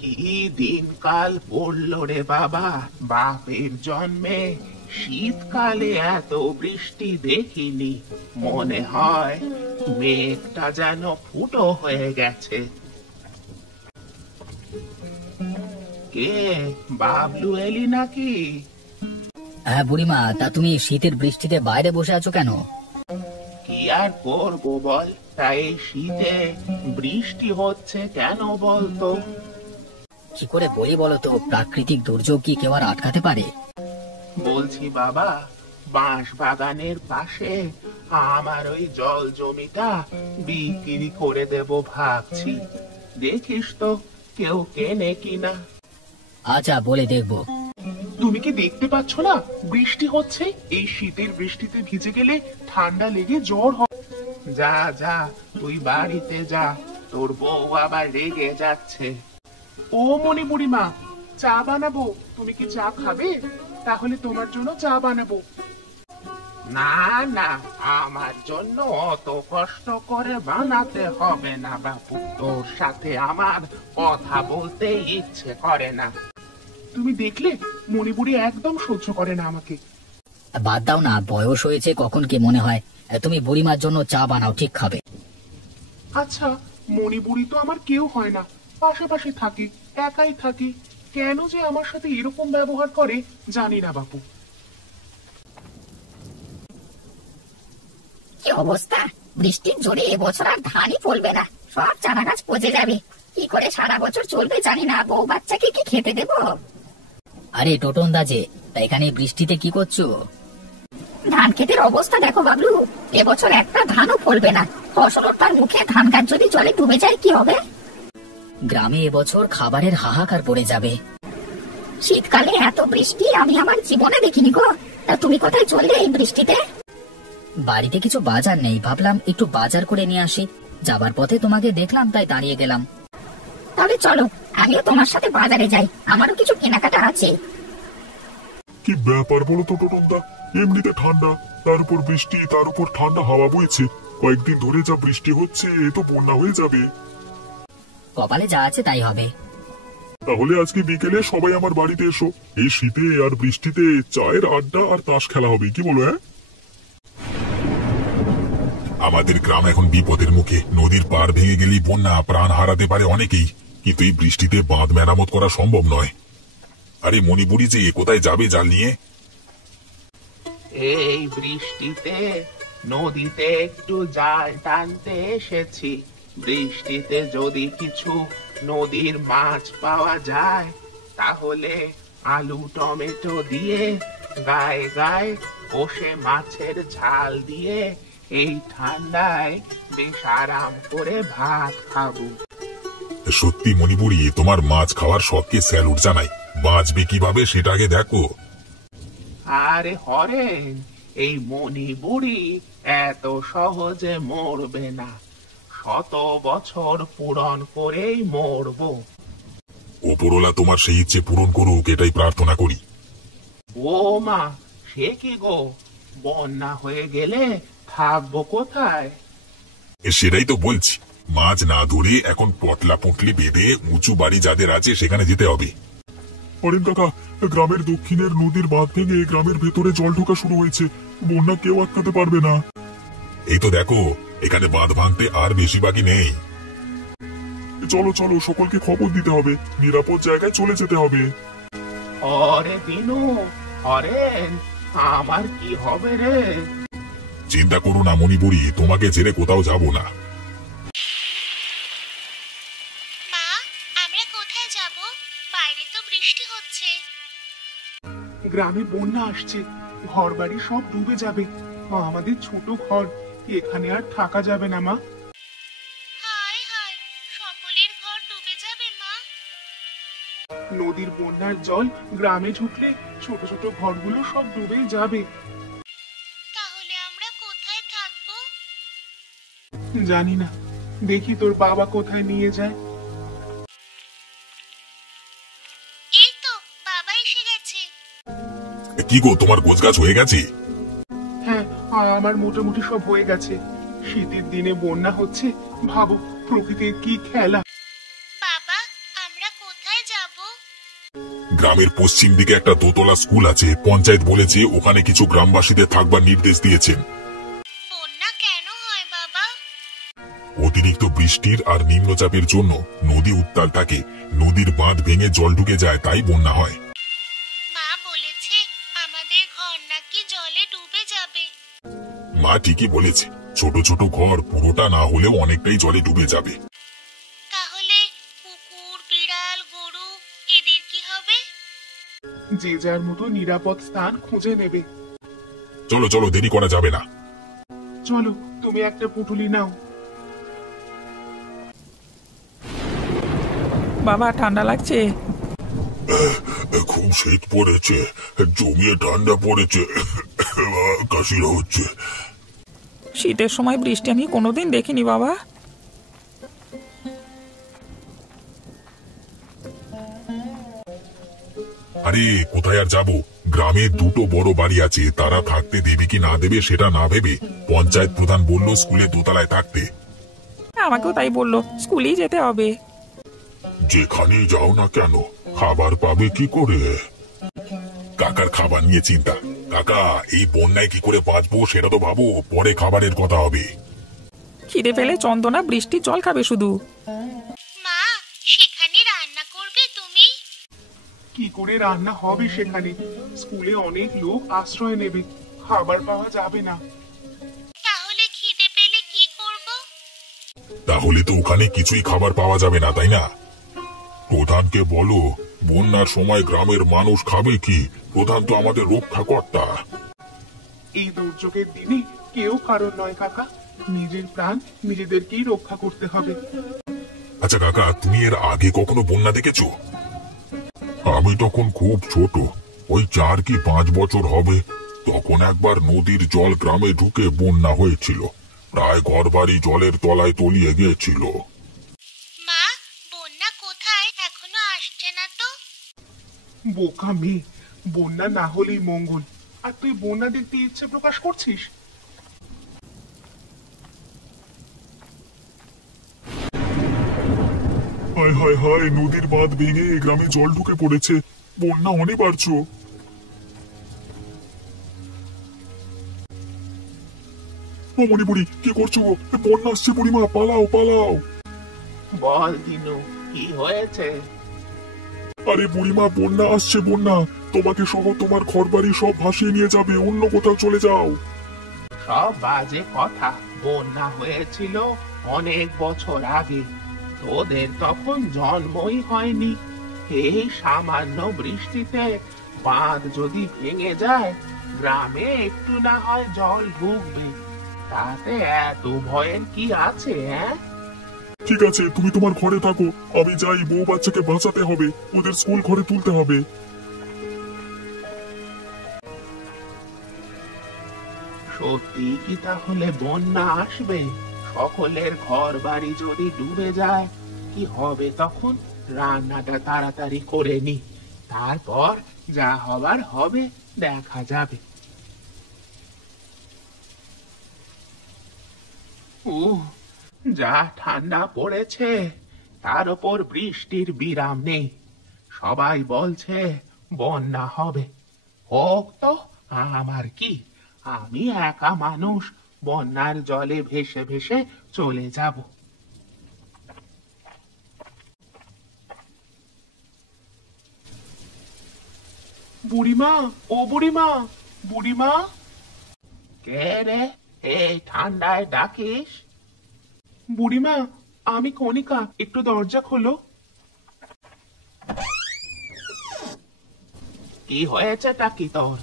কি দিনকাল পড়লো রে বাবা, বাপের জন্মে শীতকালে এত বৃষ্টি দেখিনি। মনে হয় মেঘটা যেন ফুটো হয়ে গেছে। কে, বাবলু এলি নাকি? হ্যাঁ বুড়িমা, তা তুমি শীতের বৃষ্টিতে বাইরে বসে আছো কেন? কি আর করবো বল, তাই শীতে বৃষ্টি হচ্ছে কেন বলতো? কি করে বলি বলো তো, প্রাকৃতিক দুর্যোগ কি কেউ আর আটকাতে পারে? বলছি বাবা, বাঁশ বাগানের পাশে আমার ওই জল জমিটা বিক্রি করে দেব ভাবছি। দেখিস তো কেউ কেনে কিনা। আচ্ছা, বলে দেখবো। তুমি কি দেখতে পাচ্ছ না বৃষ্টি হচ্ছে? এই শীতের বৃষ্টিতে ভিজে গেলে ঠান্ডা লেগে জ্বর হয়। যা যা, তুই বাড়িতে যা, তোর বউ আবার রেগে যাচ্ছে। ও মনি বুড়িমা, চা বানাবো, তুমি কি চা খাবে? তাহলে তোমার জন্য চা বানাবো। না না, আমার জন্য অত কষ্ট করে বানাতে হবে না বাপু, তোর সাথে আমার কথা বলতে ইচ্ছে করে না। তুমি দেখলে মণিপুরি একদম সহ্য করে না আমাকে। বাদ দাও না, বয়স হয়েছে, কখন কি মনে হয়। তুমি বুড়িমার জন্য চা বানাও, ঠিক খাবে। আচ্ছা, মণিপুরি তো আমার কেউ হয় না, পাশাপাশি থাকি, একাই থাকি, কেন যে আমার সাথে এরকম ব্যবহার করে জানি না বাপু। কি অবস্থা, বৃষ্টির জোরে এবছর আর ধানই ফলবে না, সব চারা গাছ পচে যাবে। কি করে সারা বছর চলবে জানি না, বউ বাচ্চাকে কি খেতে দেবো? আরে টোটন দাজে, তা এখানে বৃষ্টিতে কি করছো? ধান ক্ষেতের অবস্থা দেখো বাবলু, এবছর একটা ধানও ফলবে না। ফসল তার মুখে, ধান গাছ যদি জলে ডুবে যায় কি হবে? গ্রামে এবছর খাবারের হাহাকার পড়ে যাবে। শীতকালে এত বৃষ্টি আমি আমার জীবনে দেখিনি গো। তা তুমি কোথায় চললে এই বৃষ্টিতে? বাড়িতে কিছু বাজার নেই, ভাবলাম একটু বাজার করে নিয়ে আসি। যাবার পথে তোমাকে দেখলাম, তাই দাঁড়িয়ে গেলাম। তাহলে চলো, আমিও তোমার সাথে বাজারে যাই, আমারও কিছু কেনাকাটা আছে। কি ব্যাপার বলো তো টোটনদা, এমনিতে ঠান্ডা, তার উপর বৃষ্টি, তার উপর ঠান্ডা হাওয়া বইছে। কয়েকদিন ধরে যা বৃষ্টি হচ্ছে, এ তো বন্যা হয়ে যাবে। কপালে যা আছে তাই হবে। তাহলে আজকে বিকেলে সবাই আমার বাড়িতে এসো, এই শীতে আর বৃষ্টিতে চায়ের আড্ডা আর তাস খেলা হবে, কি বলো? হ্যাঁ, আমাদের গ্রাম এখন বিপদের মুখে। নদীর পার ভেঙে গেলেই বন্যা, প্রাণ হারাতে পারে অনেকেই, কিন্তু এই বৃষ্টিতে বাঁধ মেরামত করা সম্ভব নয়। আরে মণিপুরি যে কোথায় যাবে জাল নিয়ে? এই বৃষ্টিতে নদীতে একটু জাল টানতে এসেছি। বৃষ্টিতে যদি কিছু নদীর মাছ পাওয়া যায়, তাহলে আলু টমেটো দিয়ে গায়ে গায়ে বসে মাছের ঝাল দিয়ে এই ঠান্ডায় বেশ আরাম করে ভাত খাবো। সত্যি মণিপুরি, তোমার মাছ খাওয়ার শখকে স্যালুট জানাই। বাঁচবে কিভাবে সেটা আগে দেখো। আরে হরেন, এই মনি বুড়ি এত সহজে মরবে না, 100 বছর পূরণ করেই মরবো। ওপরওয়ালা তোমার সেই ইচ্ছে পূরণ করুক, এটাই প্রার্থনা করি। ও মা, সে কি গো, বন্যা হয়ে গেলে থাকবো কোথায়? সেটাই তো বলছি, মাছ না ধরে এখন পটলা পুটলি বেঁধে উঁচু বাড়ি যাদের আছে সেখানে যেতে হবে। অরেন কাকা, গ্রামের দক্ষিণের নদীর বাঁধ ভেঙে গ্রামের ভেতরে জল ঢোকা শুরু হয়েছে, বন্যা কেউ আটকাতে পারবে না। এই তো দেখো, এখানে বাঁধ ভাঙতে আর বেশি বাকি নেই। চলো চলো, সকলকে খবর দিতে হবে, নিরাপদ জায়গায় চলে যেতে হবে। অরে দিনু, হরেন, আমার কি হবে রে? চিন্তা করো না মণিপুরি, তোমাকে ছেড়ে কোথাও যাব না। মা, আমরা কোথায় যাব? বাইরে তো বৃষ্টি হচ্ছে। গ্রামে বন্যা আসছে, ঘর বাড়ি সব ডুবে যাবে। আমাদের ছোট ঘর, এখানে আর থাকা যাবে না মা। হায় হায়, সকলের ঘর ডুবে যাবে মা। নদীর বন্যার জল গ্রামে ঢুকলে ছোট ছোট ঘরগুলো সব ডুবে যাবে। তাহলে আমরা কোথায় থাকবো? জানি না, দেখি তোর বাবা কোথায় নিয়ে যায়। এই তো বাবা এসে গেছে। কি গো, তোমার গোছগাছ হয়ে গেছে? হ্যাঁ, আমার মোটামুটি সব হয়ে গেছে। শীতের দিনে বন্যা হচ্ছে, ভাবো প্রকৃতির কি খেলা। বাবা, আমরা কোথায় গ্রামের পশ্চিম দিকে একটা দোতলা স্কুল আছে, পঞ্চায়েত বলেছে ওখানে কিছু গ্রামবাসীদের থাকবার নির্দেশ দিয়েছেন। বন্যা কেন হয় বাবা? অতিরিক্ত বৃষ্টির আর নিম্নচাপের জন্য নদী উত্তাল থাকে, নদীর বাঁধ ভেঙে জল ঢুকে যায়, তাই বন্যা হয়। মা বলেছে আমাদের ঘর নাকি জলে ডুবে যাবে। মা ঠিকই বলেছে, ছোট ছোট ঘর পুরোটা না হলেও অনেকটাই জলে ডুবে যাবে। তাহলে কুকুর, বিড়াল, গরু এদের কি হবে? যে যার মতো নিরাপদ স্থান খুঁজে নেবে। চলো চলো, দেরি করা যাবে না। চলো, তুমি একটা পুটুলি নাও। বাবা ঠান্ডা লাগছে? খুব শীত পড়েছে, জমিয়ে ঠান্ডা পড়েছে, কাশি হচ্ছে। শীতের সময় বৃষ্টি আমি কোনোদিন দেখিনি বাবা। আরে কোথায় আর যাবো, গ্রামে দুটো বড় বাড়ি আছে, তারা থাকতে দেবে কি না দেবে সেটা না ভেবে পঞ্চায়েত প্রধান বলল স্কুলে দোতলায় থাকতে। আমাকেও তাই বললো, স্কুলেই যেতে হবে। যেখানেই যাও না কেন খাবার পাবে কি করে? কাকার খাবার নিয়ে চিন্তা। কাকা, এই বন্যায় কি করে বাঁচবো সেটা তো ভাবো, পরে খাবারের কথা হবে। খিদে পেলে চন্দনা বৃষ্টির জল খাবে শুধু। মা, সেখানে রান্না করবে তুমি? কি করে রান্না হবে সেখানে? স্কুলে অনেক লোক আশ্রয় নেবে, খাবার পাওয়া যাবে না। তাহলে খিদে পেলে কি করব? তাহলে তো ওখানে কিছুই খাবার পাওয়া যাবে না, তাই না? প্রধানকে বলো, বন্যার সময় গ্রামের মানুষ খাবে কি? প্রধান তো আমাদের রক্ষাকর্তা। এই দুর্যোগের দিনে কেউ কারণ নয় কাকা, নিজের প্রাণ নিজেদেরকেই রক্ষা করতে হবে। আচ্ছা কাকা, তুমি এর আগে কখনো বন্যা দেখেছো? আমি তখন খুব ছোট, ওই 4 কি 5 বছর হবে। তখন একবার নদীর জল গ্রামে ঢুকে বন্যা হয়েছিল, প্রায় ঘরবাড়ি জলের তলায় তলিয়ে গিয়েছিল। মা, বন্যা কোথায়? এখনো আসছে না তো? বোকা মেয়ে, বন্যা না হলেই মঙ্গল, আর তুই বন্যা দেখতে ইচ্ছে প্রকাশ করছিস? হায় হায় হায়, নদীর বাঁধ ভেঙে গ্রামে জল ঢুকে পড়েছে, বন্যা অনিবার্য। ও মণিপুরি, কি করছো গো? বন্যা আসছে বুড়িমা, পালাও পালাও। বল দিনু, কি হয়েছে? আরে বুড়িমা, বন্যা আসছে, বন্যা তোমাকে সহ তোমার ঘরবাড়ি সব ভাসিয়ে নিয়ে যাবে, অন্য কোথাও চলে যাও। সব বাজে কথা। বন্যা হয়েছিল অনেক বছর আগে, তোদের তখন জন্মই হয়নি। এই সামান্য বৃষ্টিতে বাঁধ যদি ভেঙে যায়, গ্রামে একটু না হয় জল ঢুকবে, তাতে এত ভয়ের কি আছে? ঠিক আছে, তুমি তোমার ঘরে থাকো, আমি যাই, বউ বাচ্চাকে বাঁচাতে হবে, ওদের স্কুল ঘরে তুলতে হবে। সত্যি কি তাহলে বন্যা আসবে? সকলের ঘর বাড়ি যদি ডুবে যায় কি হবে তখন? রান্নাটা তাড়াতাড়ি করে নি, তারপর যা হবার হবে, দেখা যাবে। যা ঠান্ডা পড়েছে, তার উপর বৃষ্টির বিরাম নেই। সবাই বলছে বন্যা হবে। হোক তো, আমার কি? আমি একা মানুষ, বন্যার জলে ভেসে ভেসে চলে যাব। বুড়িমা, ও বুড়িমা, বুড়িমা। কে রে, এই ঠান্ডায় ডাকিস? বুড়িমা, আমি কণিকা, একটু দরজা খোলো। কি হয়েছে তা কি তোর?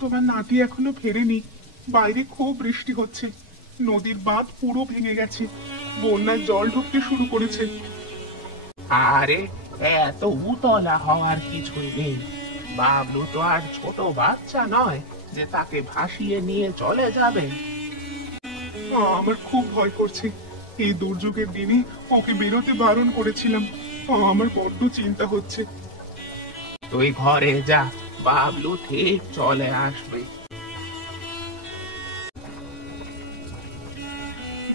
তোমার নাতি এখনো ফেরেনি, বাইরে খুব বৃষ্টি হচ্ছে, নদীর বাঁধ পুরো ভেঙে গেছে, বন্যার জল ঢুকতে শুরু করেছে। আরে, এত উতলা হওয়ার কিছুই নেই। বাবলু তো আর ছোট বাচ্চা নয় যে তাকে ভাসিয়ে নিয়ে চলে যাবে। আমার খুব ভয় করছে। এই দুর্যোগের দিনে ওকে বেরোতে বারণ করেছিলাম, আমার বড্ড চিন্তা হচ্ছে। তুই ঘরে যা, বাবলু ঠিক চলে আসবে।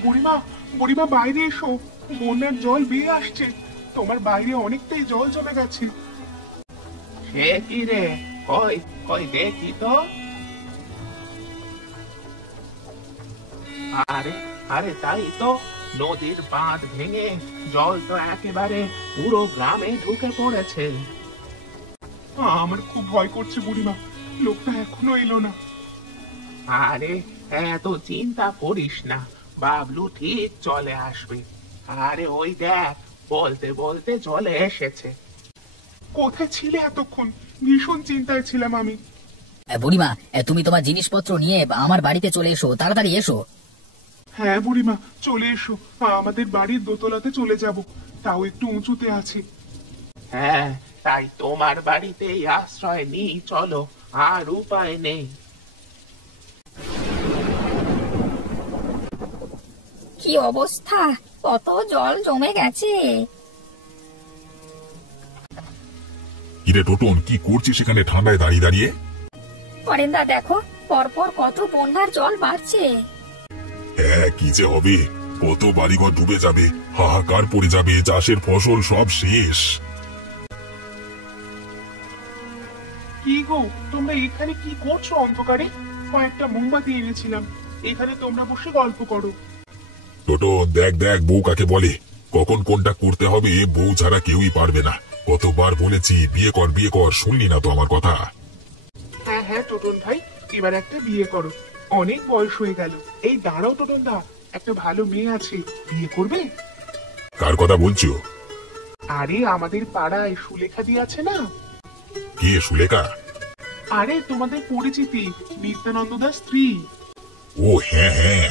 বুড়িমা, বুড়িমা বাইরে এসো, বন্যার জল বেয়ে আসছে, তোমার বাইরে অনেকটাই জল জমে গেছে। এ কি রে, কই কই দেখি তো। আরে আরে তাই তো, নদীর বাঁধ ভেঙে জল তো একেবারে পুরো গ্রামে ঢুকে পড়েছে। আমার খুব ভয় করছে বুড়িমা, লোকটা এখনো এলো না। আরে এত চিন্তা করিস না, বাবলু ঠিক চলে আসবে। আরে ওই দেখ, বলতে বলতে চলে এসেছে। কোথায় ছিলে এতক্ষণ? ভীষণ চিন্তায় ছিলাম আমি। বুড়িমা, তুমি তোমার জিনিসপত্র নিয়ে আমার বাড়িতে চলে এসো, তাড়াতাড়ি এসো। হ্যাঁ বুড়িমা, চলে এসো, আমাদের বাড়ির দোতলাতে চলে যাব, তাও একটু উঁচুতে আছে। হ্যাঁ, তাই তোমার বাড়িতেই আশ্রয় নিই চলো, আর উপায় নেই। কি অবস্থা, কত জল জমে গেছে। কিরে টোটন, কি করছিস সেখানে ঠান্ডায় দাঁড়িয়ে দাঁড়িয়ে? অরেন্দা দেখো, পরপর কত বন্যার জল বাড়ছে। হ্যাঁ, কি যে হবে, কত বাড়িঘর ডুবে যাবে, হাহাকার পড়ে যাবে, চাষের ফসল সব শেষ। কি গো, তোমরা এখানে কি করছো অন্ধকারে? কয়েকটা মোমবাতি এনেছিলাম, এখানে তোমরা বসে গল্প করো। টোটন, দেখ দেখ বউ কাকে বলে, কখন কোনটা করতে হবে বউ ছাড়া কেউই পারবে না। কতবার বলেছি বিয়ে কর বিয়ে কর, শুনলি না তো আমার কথা। হ্যাঁ হ্যাঁ টোটন ভাই, এবার একটা বিয়ে করো, অনেক বয়স হয়ে গেল। এই দাঁড়াও টোটন দা, একটা ভালো মেয়ে আছে, বিয়ে করবে? কার কথা বলছো? আরে আমাদের পাড়ায় সুলেখা দি আছে না? কে সুলেখা? আরে তোমাদের পরিচিতি, নিত্যানন্দ দাস স্ত্রী। ও হ্যাঁ হ্যাঁ।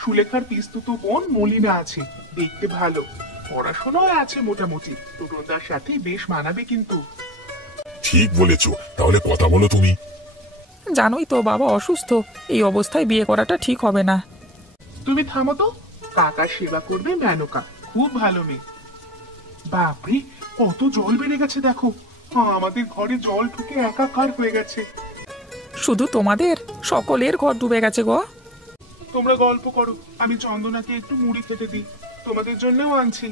সুলেখার পিস্তুত বোন মলিনা আছে, দেখতে ভালো, পড়াশোনাও আছে মোটামুটি, টোটনদার সাথে বেশ মানাবে কিন্তু। ঠিক বলেছো, তাহলে কথা বলো তুমি। জানোই তো বাবা অসুস্থ, এই অবস্থায় বিয়ে করাটা ঠিক হবে না। তুমি থামো তো, কাকার সেবা করবে মেনকা, খুব ভালো মেয়ে। বাপরে, কত জল বেড়ে গেছে দেখো, আমাদের ঘরে জল ঢুকে একাকার হয়ে গেছে। শুধু তোমাদের, সকলের ঘর ডুবে গেছে গো। তোমরা গল্প করো, আমি চন্দনাকে একটু মুড়ি খেতে দিই, তোমাদের জন্যও আনছি।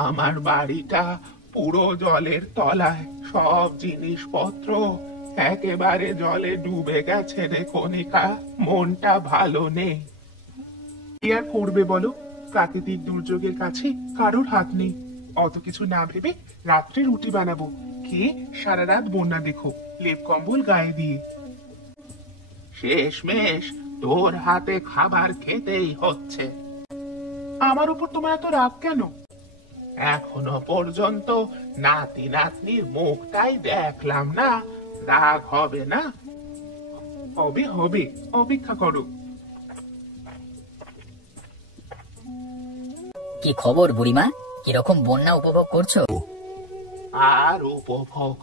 আমার বাড়িটা পুরো জলের তলায়, সব জিনিসপত্র একেবারে জলে ডুবে গেছে রে কণিকা, মনটা ভালো নেই। কি আর করবে বলো, প্রাকৃতিক দুর্যোগের কাছে কারোর হাত নেই। অত কিছু না ভেবে রাত্রে রুটি বানাবো, খেয়ে সারা রাত বন্যা দেখো, লেপ কম্বল গায়ে দিয়ে। শেষমেশ তোর হাতে খাবার খেতেই হচ্ছে। আমার উপর তোমার এত রাগ কেন? এখনো পর্যন্ত নাতি নাতনির মুখটাই দেখলাম না, রাগ হবে না? হবে হবে, অপেক্ষা করো। কি খবর বুড়িমা, কিরকম বন্যা উপভোগ করছো? আর উপভোগ,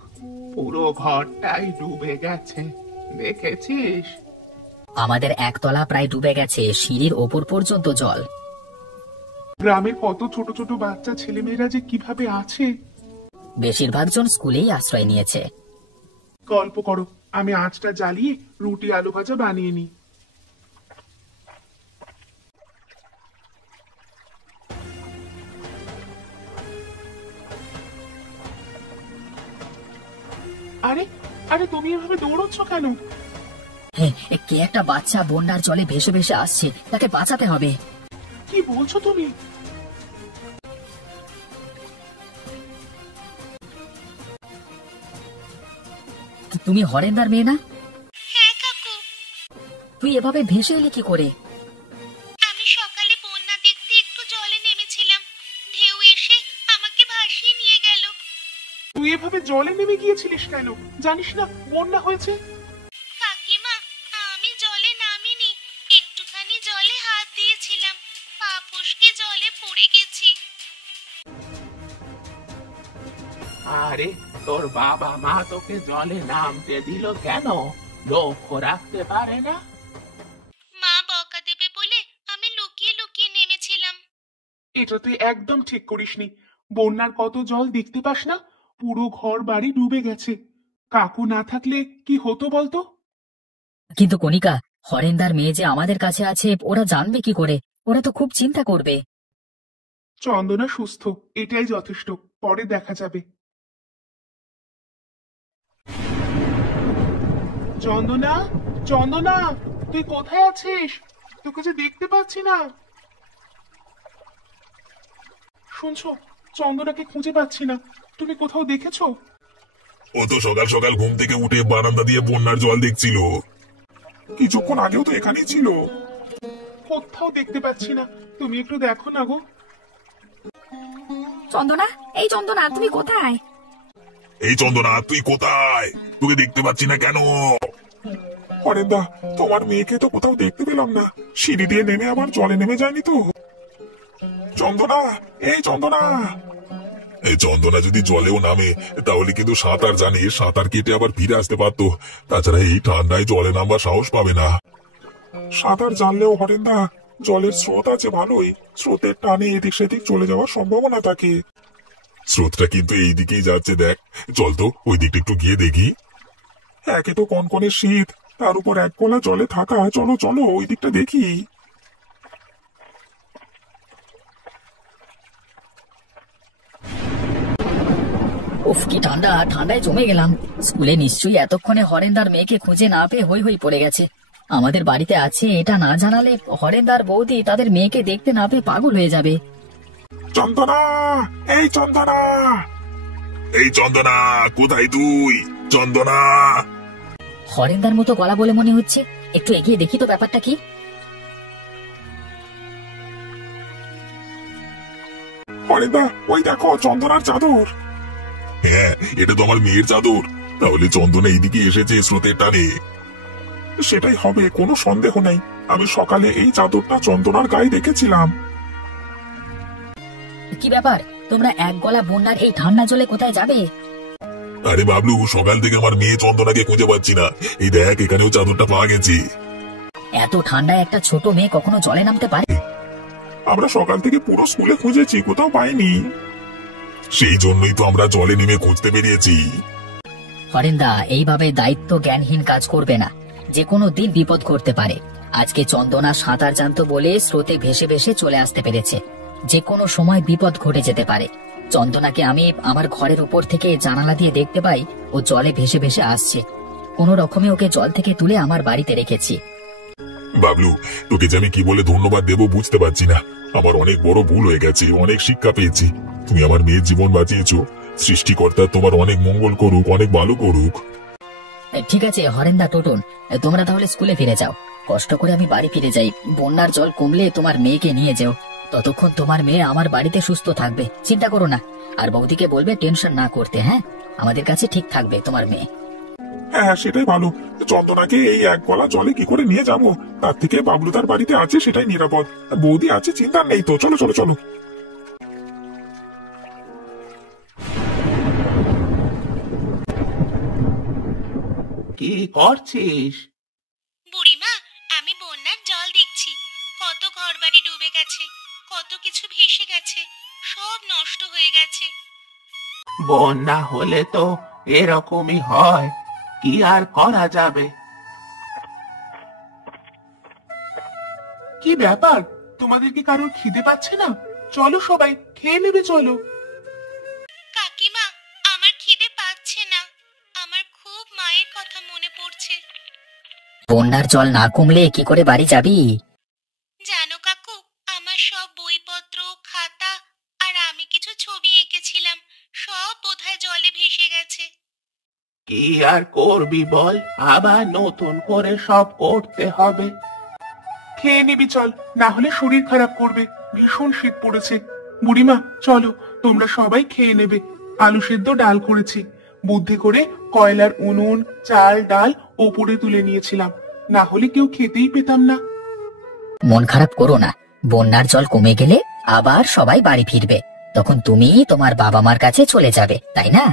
পুরো ঘরটাই ডুবে গেছে, দেখেছিস? আমাদের একতলা প্রায় ডুবে গেছে, সিঁড়ির ওপর পর্যন্ত জল। গ্রামের কত ছোট ছোট বাচ্চা ছেলেমেয়েরা যে কিভাবে আছে। বেশিরভাগ জন স্কুলেই আশ্রয় নিয়েছে। গল্প করো, আমি আঁচটা জ্বালিয়ে রুটি আলু ভাজা বানিয়ে নিই। আরে আরে, তুমি এভাবে দৌড়চ্ছ কেন? কে একটা বাচ্চা বন্যার জলে ভেসে ভেসে আসছে, তাকে বাঁচাতে হবে। কি বলছো তুমি? তুমি হরেন্দার মেয়ে না? হ্যাঁ কাকু, তুই এভাবে ভেসে এলি কি করে? আমি সকালে বন্যা দেখতে একটু জলে নেমেছিলাম, ঢেউ এসে আমাকে ভাসিয়ে নিয়ে গেল। তুই এভাবে জলে নেমে গিয়েছিলিস কেন? জানিস না বন্যা হয়েছে? কাকিমা, আমি জলে নামিনি, একটুখানি জলে হাত দিয়েছিলাম, পা ফসকে জলে পড়ে গেছি। আরে তোর বাবা মা তোকে জলে নামতে দিল কেন? লক্ষ্য রাখতে পারে না? মা বকা দেবে বলে আমি লুকিয়ে লুকিয়ে নেমেছিলাম। এটা তুই একদম ঠিক করিসনি, বন্যার কত জল দেখতে পাস না? পুরো ঘর বাড়ি ডুবে গেছে। কাকু না থাকলে কি হতো বলতো? কিন্তু কণিকা, হরেন্দার মেয়ে যে আমাদের কাছে আছে ওরা জানবে কি করে? ওরা তো খুব চিন্তা করবে। চন্দনা সুস্থ, এটাই যথেষ্ট। পরে দেখা যাবে। চন্দনা, চন্দনা, তুই কোথায় আছিস? তোকে যে দেখতে পাচ্ছি না। শুনছো, চন্দনাকে খুঁজে পাচ্ছি না। তুমি কোথাও দেখেছো? ও তো সকাল সকাল ঘুম থেকে উঠে বারান্দা দিয়ে বন্যার জল দেখছিল। কিছুক্ষণ আগেও তো এখানেই ছিল। কোথাও দেখতে পাচ্ছি না। তুমি একটু দেখো না গো। চন্দনা, এই চন্দনা, তুমি কোথায়? এই চন্দনা, তুই কোথায়? তোকে দেখতে পাচ্ছি না কেন? হরেন্দা, তোমার মেয়েকে তো কোথাও দেখতে পেলাম না। সিঁড়ি দিয়ে নেমে আবার জলে নেমে যায়নি তো? চন্দনা, এই চন্দনা। এই চন্দনা যদি জলেও নামে তাহলে কিন্তু সাঁতার জানে, সাঁতার কেটে আবার ফিরে আসতে পারতো। তাছাড়া এই ঠান্ডায় জলে নামবার সাহস পাবে না। সাঁতার জানলেও হরেন্দা, জলের স্রোত আছে ভালোই। স্রোতের টানে এদিক সেদিক চলে যাওয়ার সম্ভাবনা থাকে। স্রোতটা কিন্তু এই দিকেই যাচ্ছে, দেখ। চল তো ওই দিকটা একটু গিয়ে দেখি। একে তো কনকনে শীত, তার উপর এক গলা জলে থাকা। চলো চলো ওই দিকটা দেখি। উফ, কি ঠান্ডা! ঠান্ডায় জমে গেলাম। স্কুলে নিশ্চয়ই এতক্ষণে হরেন্দার মেয়েকে খুঁজে না পেয়ে হই হই পড়ে গেছে। আমাদের বাড়িতে আছে এটা না জানালে হরেন্দার বৌদি তাদের মেয়েকে দেখতে না পেয়ে পাগল হয়ে যাবে। চন্দনা, এই চন্দনা। এই চন্দনা, কোথায় তুই? চন্দনা! হরেন্দার মতো গলা বলে মনে হচ্ছে। একটু এগিয়ে দেখি তো ব্যাপারটা কি। হরেন্দা, ওই দেখো চন্দনার চাদর। হ্যাঁ, এটা তো আমার মেয়ের চাদর। তাহলে চন্দনা এইদিকে এসেছে স্রোতের টানে। সেটাই হবে, কোনো সন্দেহ নেই। আমি সকালে এই চাদরটা চন্দনার গায়ে দেখেছিলাম। কি ব্যাপার, তোমরা এক গলা বন্যার এই ঠান্ডা জলে কোথায় যাবে? আরে বাবলু, সকাল থেকে আমার মেয়ে চন্দনাকে খুঁজে পাচ্ছি না। এই দেখ, এখানেও চাদরটা পাওয়া গেছে। এত ঠান্ডায় একটা ছোট মেয়ে কখনো জলে নামতে পারে? আমরা সকাল থেকে পুরো স্কুলে খুঁজেছি, কোথাও পাইনি। সেই জন্যই তো আমরা জলে নেমে খুঁজতে বেরিয়েছি। হরেন্দা, এইভাবে দায়িত্ব জ্ঞানহীন কাজ করবে না। যে কোনো দিন বিপদ ঘটতে পারে। আজকে চন্দনা সাঁতার জানতো বলে স্রোতে ভেসে ভেসে চলে আসতে পেরেছে। যে কোনো সময় বিপদ ঘটে যেতে পারে। চন্দনাকে আমি আমার ঘরের উপর থেকে জানালা দিয়ে দেখতে পাই ও জলে ভেসে ভেসে আসছে। কোনো রকমে ওকে জল থেকে তুলে আমার বাড়িতে রেখেছি। বাবলু, তোকে যে আমি কি বলে ধন্যবাদ দেবো বুঝতে পারছি না। আমার অনেক বড় ভুল হয়ে গেছে, অনেক শিক্ষা পেয়েছি। তুমি আমার মেয়ের জীবন বাঁচিয়েছো। সৃষ্টিকর্তা তোমার অনেক মঙ্গল করুক, অনেক ভালো করুক। ঠিক আছে হরেন্দা, টোটন, তোমরা তাহলে স্কুলে ফিরে যাও। কষ্ট করে আমি বাড়ি ফিরে যাই। বন্যার জল কমলে তোমার মেয়েকে নিয়ে যেও। ততক্ষণ তোমার মেয়ে আমার বাড়িতে সুস্থ থাকবে, চিন্তা করো না। আর বৌদিকে বলবে টেনশন না করতে। হ্যাঁ, আমাদের কাছে ঠিক থাকবে তোমার মেয়ে। হ্যাঁ, সেটাই ভালো। চন্দনাকে এই এক গলা জলে কি করে নিয়ে যাবো? তার থেকে বাবলু তার বাড়িতে আছে, সেটাই নিরাপদ। বৌদি আছে, চিন্তা নেই তো। চলো চলো চলো। কি করছিস? বুড়িমা, আমি বন্যার জল দেখছি। কত ঘরবাড়ি ডুবে গেছে, কত কিছু ভেসে গেছে, সব নষ্ট হয়ে গেছে। বন্যা হলে তো এরকমই হয়, কি আর করা যাবে? কি ব্যাপার, তোমাদের কি কারোর খিদে পাচ্ছে না? চলো সবাই খেয়ে নেবে, চলো। কাকিমা, আমার খিদে পাচ্ছে না। আমার খুব মায়ের কথা মনে পড়ছে। বন্যার জল না কমলে কি করে বাড়ি যাবি? জানো কাকু, আমার সব বইপত্র, খাতা আর আমি কিছু ছবি এঁকেছিলাম, সব বোধহয় জলে ভেসে গেছে। কি আর করবি বল, আবার নতুন করে সব করতে হবে। খেয়ে নিবি চল, না হলে শরীর খারাপ করবে। ভীষণ শীত পড়েছে। বুড়িমা চলো, তোমরা সবাই খেয়ে নেবে। আলু সেদ্ধ ডাল করেছি। বুদ্ধি করে কয়লার উনুন, চাল ডাল ওপরে তুলে নিয়েছিলাম, না হলে কেউ খেতেই পেতাম না। মন খারাপ করো না। বন্যার জল কমে গেলে আবার সবাই বাড়ি ফিরবে। তখন তুমি তোমার বাবা মার কাছে চলে যাবে, তাই না?